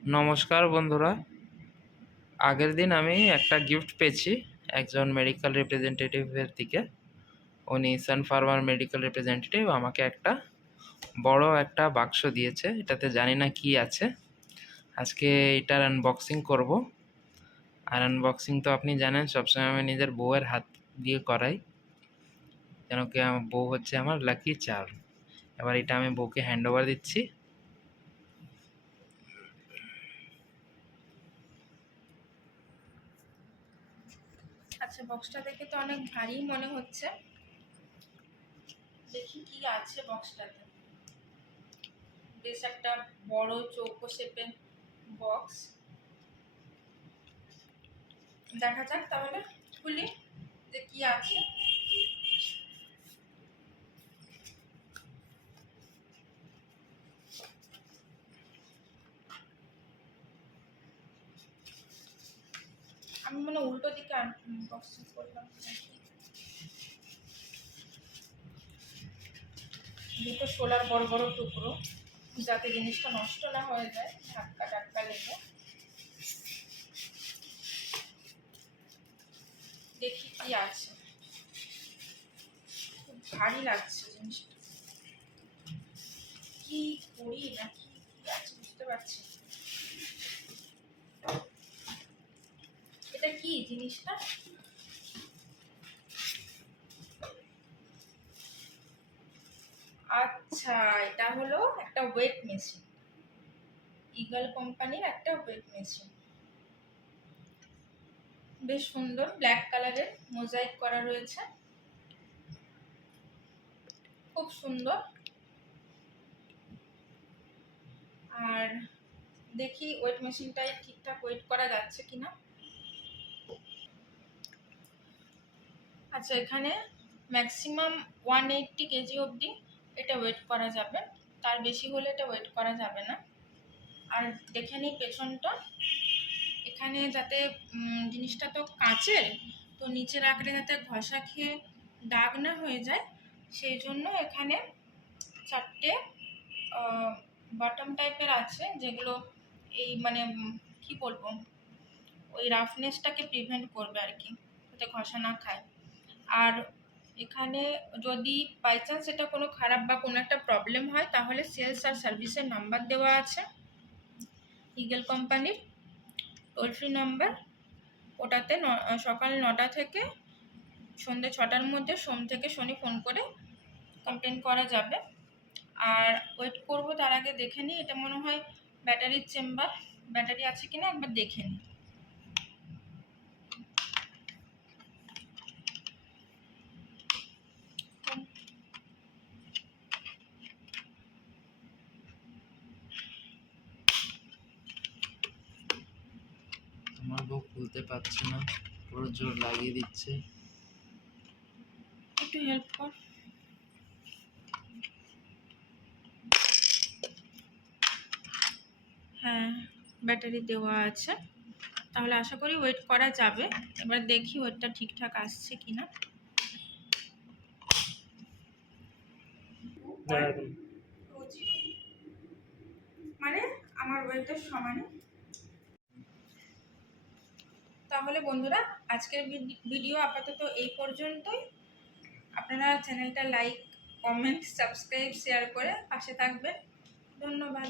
নমস্কার বন্ধুরা, আগের দিন আমি একটা গিফট পেয়েছি একজন মেডিকেল রিপ্রেজেন্টেটিভের থেকে। উনি সান ফার্মার মেডিকেল রিপ্রেজেন্টেটিভ আমাকে একটা বড় একটা বাক্স দিয়েছে। এটাতে জানি না কি আছে। আজকে এটার আনবক্সিং করব। আর আনবক্সিং তো আপনি জানেন সবসময় আমি নিজের বউয়ের হাত দিয়ে করাই, কেন কি আমার বউ হচ্ছে আমার লাকি চার্ম। এবার এটা আমি বউকে হ্যান্ড ওভার দিচ্ছি। আচ্ছা, বক্সটা দেখে তো অনেক ভারী মনে হচ্ছে। দেখি কি আছে বক্সটাতে। বেশ একটা বড় চৌকো শেপের বক্স। দেখা যাক তাহলে, খুলি যে কি আছে। আমি মানে উল্টো দিকে আনবক্সিং করলাম। দুটো শোলার বড় বড় টুকরো, যাতে জিনিসটা নষ্ট না হয়ে যায় ধাক্কা টাক্কা লেগে। দেখি কি আছে। খুব ভারী লাগছে জিনিসটা। কি করি নাকি কি আছে বুঝতে পারছি। এটা কি জিনিসটা? আচ্ছা, এটা হলো একটা ওয়েট মেশিন। ইগল কোম্পানির একটা ওয়েট মেশিন। বেশ সুন্দর, ব্ল্যাক কালারের মোজাইক করা রয়েছে, খুব সুন্দর। আর দেখি ওয়েট মেশিনটাই ঠিকঠাক ওয়েট করা যাচ্ছে কিনা। আচ্ছা, এখানে ম্যাক্সিমাম 180 কেজি অবধি এটা ওয়েট করা যাবে, তার বেশি হলে এটা ওয়েট করা যাবে না। আর দেখে নিই পেছনটা। এখানে যাতে জিনিসটা তো কাঁচের, তো নিচে রাখলে যাতে ঘষা খেয়ে দাগ না হয়ে যায়, সেই জন্য এখানে চারটে বটম টাইপের আছে, যেগুলো এই মানে কি বলবো, ওই রাফনেসটাকে প্রিভেন্ট করবে আর কি, যাতে ঘষা না খায়। আর এখানে যদি বাই চান্স এটা কোনো খারাপ বা কোনো একটা প্রবলেম হয়, তাহলে সেলস আর সার্ভিসের নাম্বার দেওয়া আছে ইগল কোম্পানির, টোল ফ্রি নাম্বার। ওটাতে সকাল 9টা থেকে সন্ধ্যে 6টার মধ্যে সোম থেকে শনি ফোন করে কমপ্লেন করা যাবে। আর ওয়েট করব তার আগে দেখে নিই, এটা মনে হয় ব্যাটারির চেম্বার, ব্যাটারি আছে কিনা একবার দেখে নিই। আমার বউ খুলতে পারছে না, পুরো জোর লাগিয়ে দিচ্ছে। একটু হেল্প কর। হ্যাঁ, ব্যাটারি দেওয়া আছে, তাহলে আশা করি ওয়েট করা যাবে। এবার দেখি ওয়েটটা ঠিকঠাক আসছে কিনা। মানে আমার ওয়েটের সমানে। তাহলে বন্ধুরা, আজকের ভিডিও আপাতত এই পর্যন্তই। আপনারা চ্যানেলটা লাইক, কমেন্ট, সাবস্ক্রাইব, শেয়ার করে পাশে থাকবেন। ধন্যবাদ।